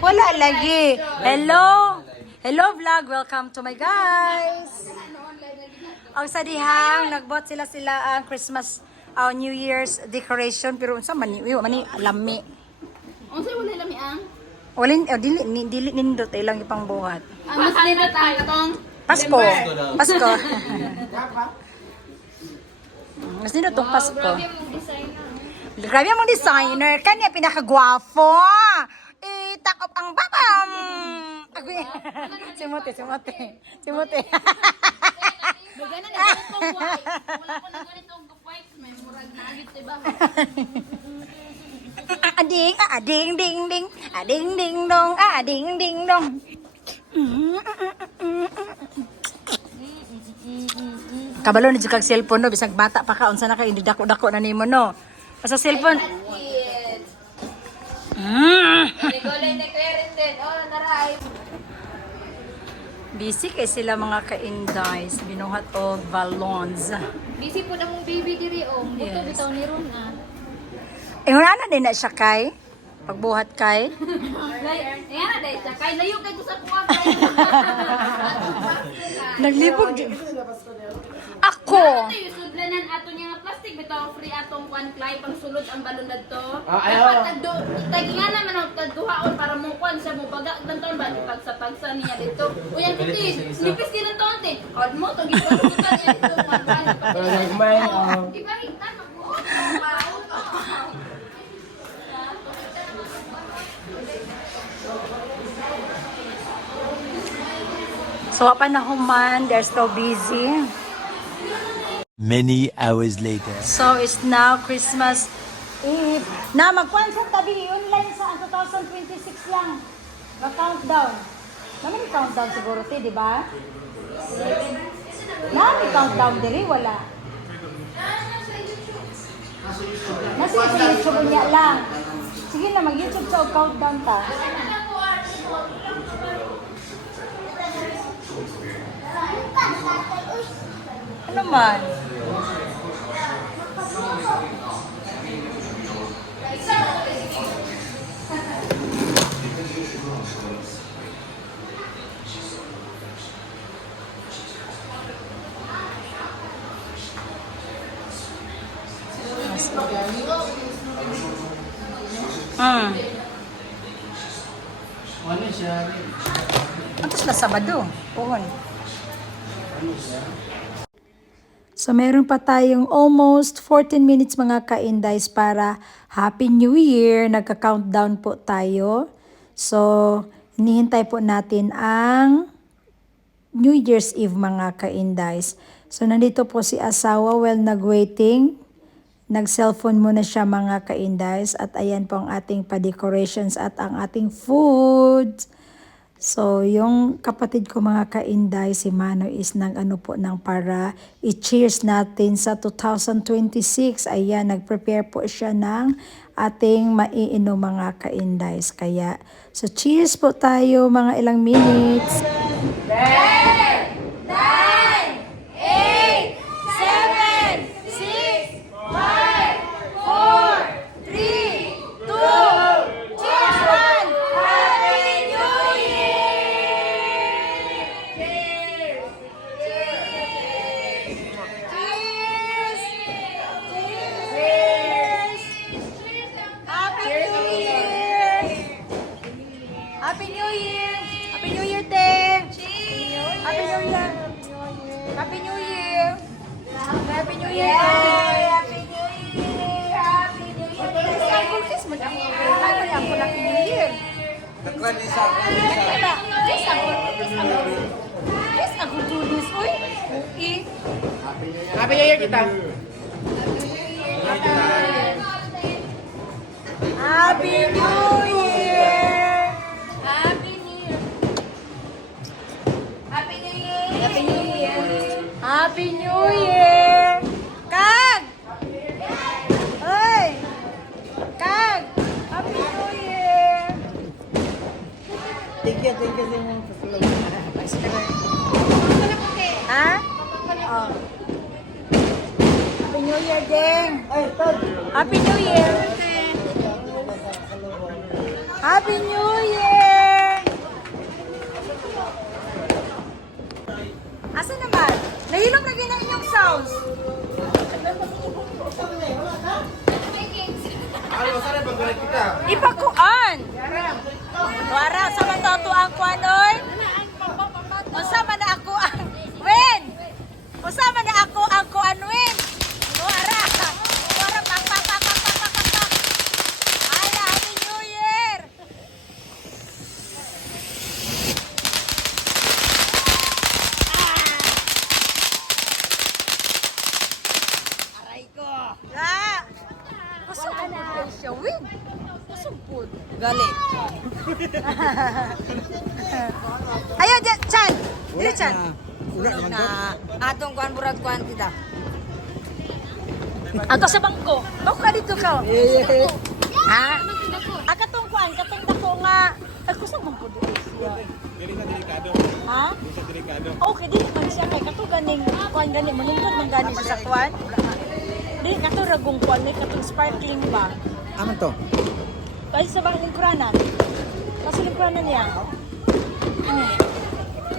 Wala lagi. Hello. Hello vlog. Welcome to my guys. Ang sa dihang nagbot sila ang Christmas New Year's decoration pero unsa man mani lami. Unsay wala lami ang? Walin dili nindot ay lang ipang buhat. Mas nindot ang katong Pasko. Pasko. Mas nindot tong Pasko. Grabe ang designer. Kanya pinakagwapo. Takop ang babam. Simote. Bagana na ganitong white. Wala ko na ganitong white. May murag na agit diba? Ading ding. Ading ding dong. Ading ding dong. Kabalo na jud kag cellphone no bisag bata pa ka unsa na ka hindi dako-dako na nimo no. Sa cellphone. Nicolay na clearance din. Oh, naray. Busy kay sila mga ka-indies. Binuhat og balloons. Busy po na mong baby diri oh. Buto Yes. bitaw ni Ron ah. Wala na din na siya kay. Pagbuhat kay. Ayan na dahil siya. Kay layo kay ko sa kuwag. Naglibog din. Ako! Ito yung sudlanan ato niya nga plastic. Bitaw free atong one clay pang sulod ang balon na to. Ayaw. Tagingan naman ang tagduhaon para mo kwan siya mo baga ganton ba pagsa niya dito. Uyan titi, nipis din ang tonte. Kod mo to gipasukan niya dito man. Iba higtan mo. So, panahon man, they're so busy. Many hours later. So, it's now Christmas Eve. Na, magkuhan sa tabi, online sa 2026 lang. Mag-countdown. Naman yung countdown siguro, di ba? Na, may countdown diri, wala. Nasa YouTube niya lang. Sige na, mag-YouTube sa countdown ta. Ano man? Ano siya? Tapos na Sabado. Puhon. So, meron pa tayong almost 14 minutes mga ka-indies para Happy New Year. Nagka-countdown po tayo. So, hinihintay po natin ang New Year's Eve mga ka-indies. So, nandito po si asawa while nag-waiting. Nag-cellphone muna siya mga ka-indies. At ayan po ang ating pa-decorations at ang ating food. So, yung kapatid ko mga ka-inday, si Mano is nang para i-cheers natin sa 2026. Ayan, nag-prepare po siya ng ating maiinom mga ka-indays. Kaya, so cheers po tayo mga ilang minutes. 10, 9, 8, 7, 6, 5, 4, 3, 2, cheers! Happy New Happy New Year! Happy New Year, te! Happy New Year! Happy New Year! Happy New Year! Happy New Year! Happy New Year! Kiss mo na ako. Ako na Happy New Year. Kiss ako tulis. Uy! Okay. Happy New Year kita. Happy New Year! Happy New Year. Happy New Year. Happy New Year! Happy New Year! Kag! Hoy! Kag! Happy New Year! Thank you sa inyong pasulong. Ha? Oh. Happy New Year, Deng! Happy New Year! Happy New Year! house. Ano, saan pag balik kita? Ipakuan. Wara sa man to ang kuan oy. Unsa man na ako ang win. Unsa man na ako ang kuan win. Wara. Wara pak. Ay, Happy New Year. Aray ko. La. Kusog na siya win. Kusog po. Gali. Ayo, Chan. Dili, Chan. Na atong kuan burag kuan kita. Ato sa bangko. Bako ka dito ka. Ha? Katong kuan, katong dako nga. Ako sa man po dito siya. Dili sa delikado. Ha? Sa delikado. Okay, di man siya kay katong ganing kuan ganing manindot man gani siya sa kuan. Di katong ragong kuan, may katong sparkling ba? Aman to? Kasi sa bang lingkuranan. Kasi lingkuranan niya.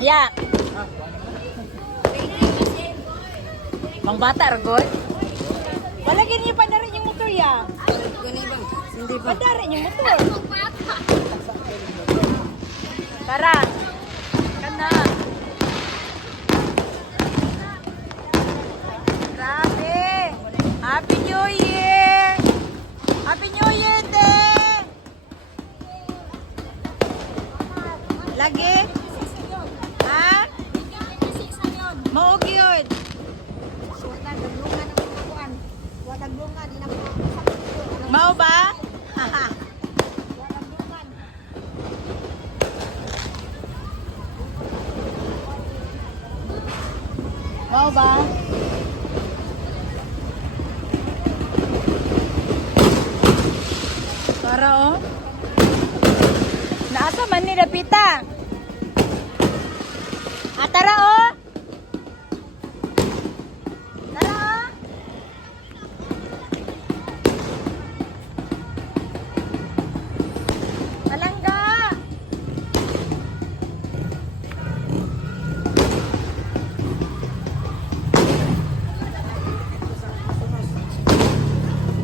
Ya. Mang bata, Ragoy. Palagyan niyo pa na rin yung motor, ya. Kani bang? Hindi ba? Pa rin yung motor. Tara. Kana. Grabe. Happy New Year. Happy New Year, te. Lagi? Ha? Maugi yun. Mau ba? Mau ba? Tara oh. Naasa man ni Dapita? Tara oh. Tara oh. Palangga.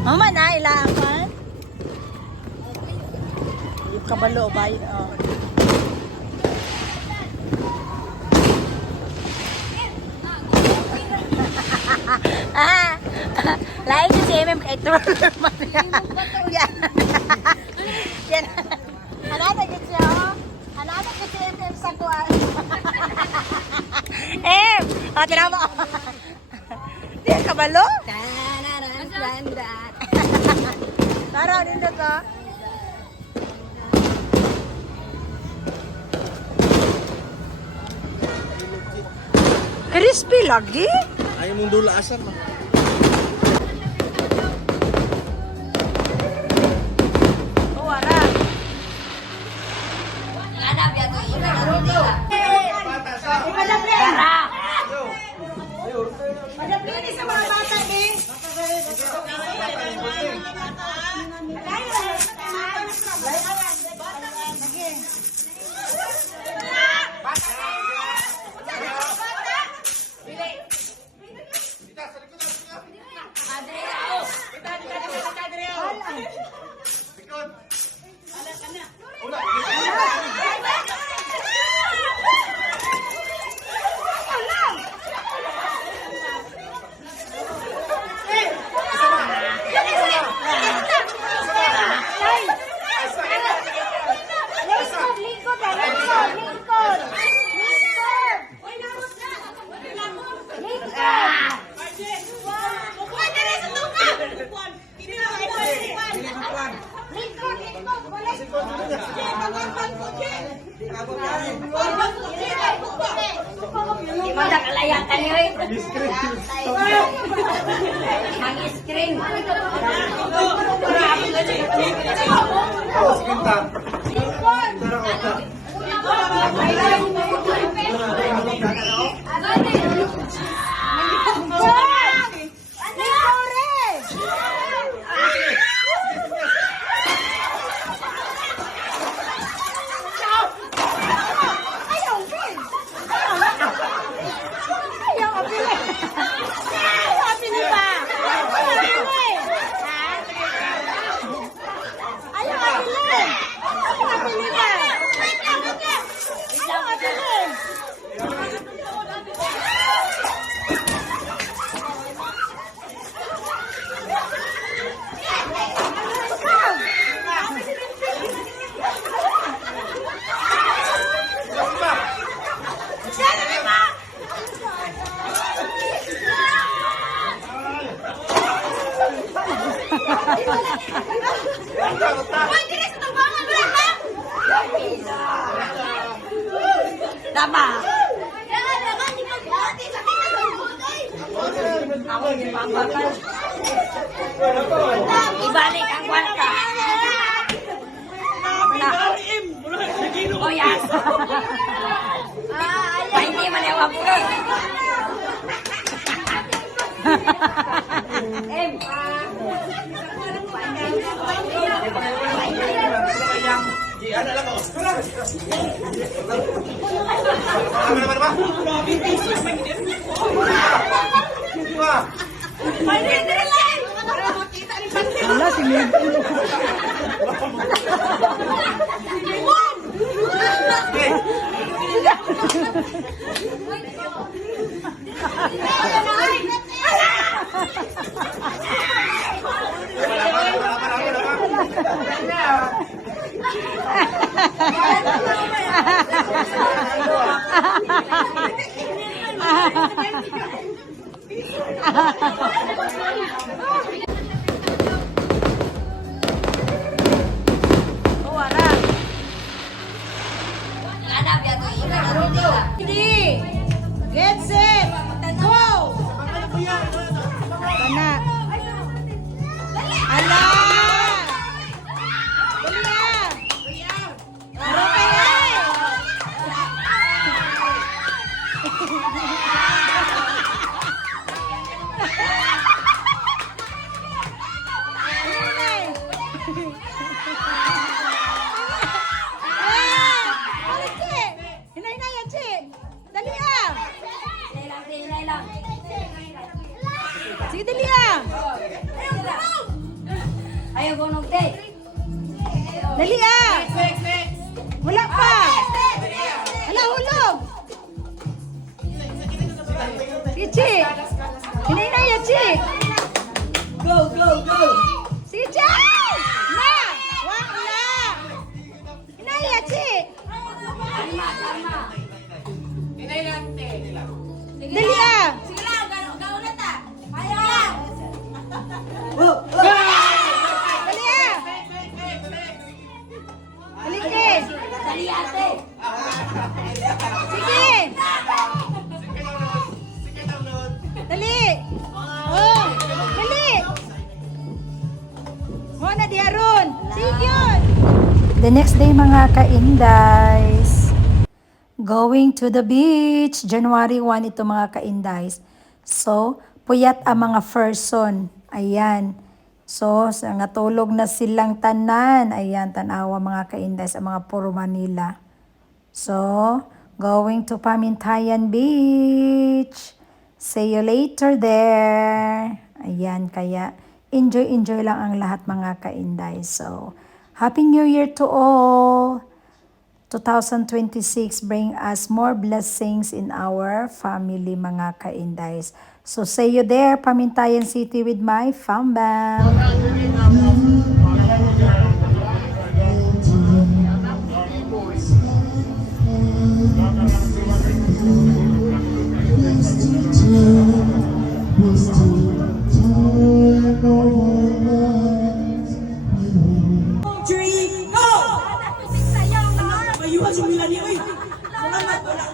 Mama na ilangan. Yung kabalo ba? Oh. Lain si MM kay Troller man. Yan. Yan. Hanana gid siya oh. Hanana gid si MM sa kuan. Tira mo. Di kabalo? Tara nindot ka. Crispy lagi? Ayaw mong dula asan mo. Wara. Ana biya to ina na. Tara. Madapli sa mga bata din. Manda kalayakan ni oy. Ang screen. Sebentar. Ayaw, dire sa tambangan, wala ka! Tama. Ako yung pambakal. Ibalik ang kwarta. Oh, yes. Hindi man yung wapuro. Wala, si Meg. Hanap yan to. Ready, get set, go! Kana. Ala! Dali na! Aro kayo! Sige, dali ah! Ayaw gunong te. Dali ah! Wala pa! Wala, hulog! Ichi! Hinay na yan, Chi! Go, go, go. Si Chi! Na! Wala! Hinay yan, Chi! Tama, tama. Dali ah! Sige lang, gano'n na ta. Ayaw. Dali ah! Dali ke! Dali ate. Sige! Dali! Oh! Dali! Mo na di Aron! Sige yun! The next day mga ka-Indies, going to the beach. January 1 ito mga ka-Indies. So, puyat ang mga person. Ayan. So, natulog na silang tanan. Ayan, tanawa mga ka-Indies, ang mga puro Manila. So, going to Pamintayan Beach. See you later there. Ayan, kaya enjoy lang ang lahat mga ka-Indies. So, Happy New Year to all. 2026 bring us more blessings in our family mga ka-Indies. So, see you there, Pamintayan City with my fam bam. Ayuhan si Milani, oy! Salamat po lang!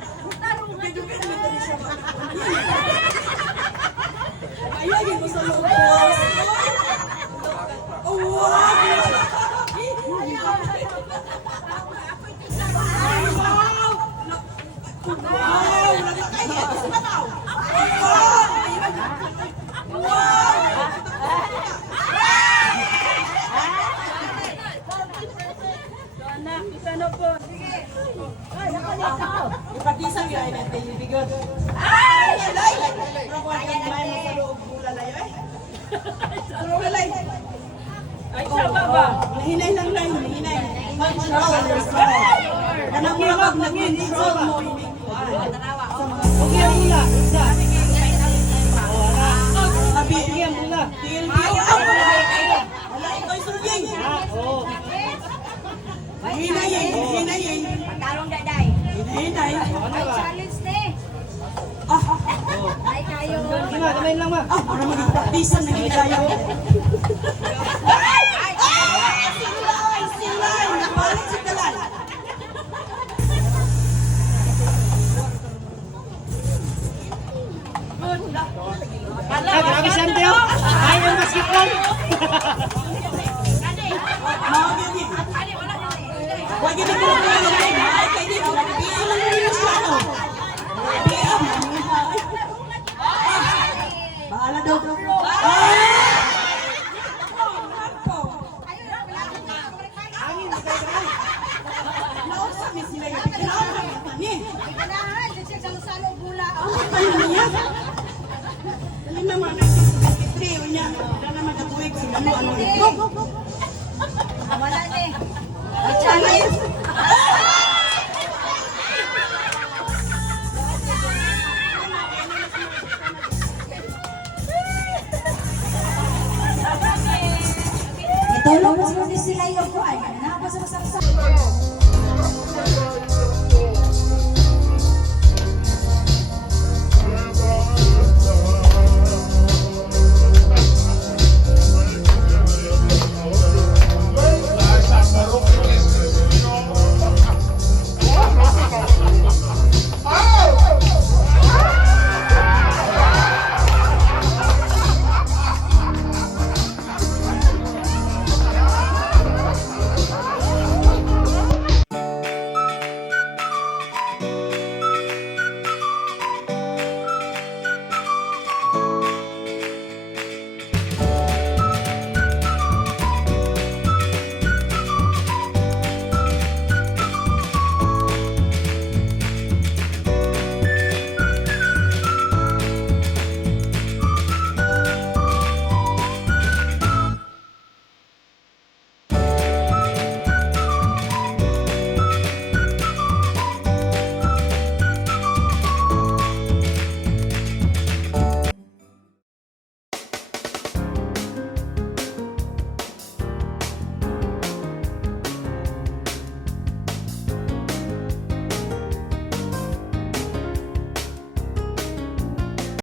Ayagin mo sa loob ko! Oh, wow! Wow! Nakakaya! Wow! Ipatisang yun ay natin yung bigot. Ay! Lalay! Rakuan ka may mo sa loob ko lalay. Ano lalay? Ay, sama ba? Nahinay lang lang, nahinay. Kanang murag nag-control mo. Huwag yan mula. Isa. Sabi, huwag yan mula. Tingil mo. Wala, ikaw isulging. Hinay yan, hinay yan. Pagkalong daday. Hinay. Ay, challenge ne. Ay, kayo. Kamay lang ma. Para maging praktisan ng hidayah. Silay! Nabalik si Talal! Grabe siya, Teo. Ay, ang basketball. Huwag yun ang ay, kay dito. Piso lang yun yung ano. Bahala daw. Nausa, miss nila yun. Kinausa, ni. Ganahan, kasi sa salo gula. Ayun niya. Dali naman, 1973, unya. Wala naman katuwig sila. Ano ito? Wala ni. Chanay. Ito lang po si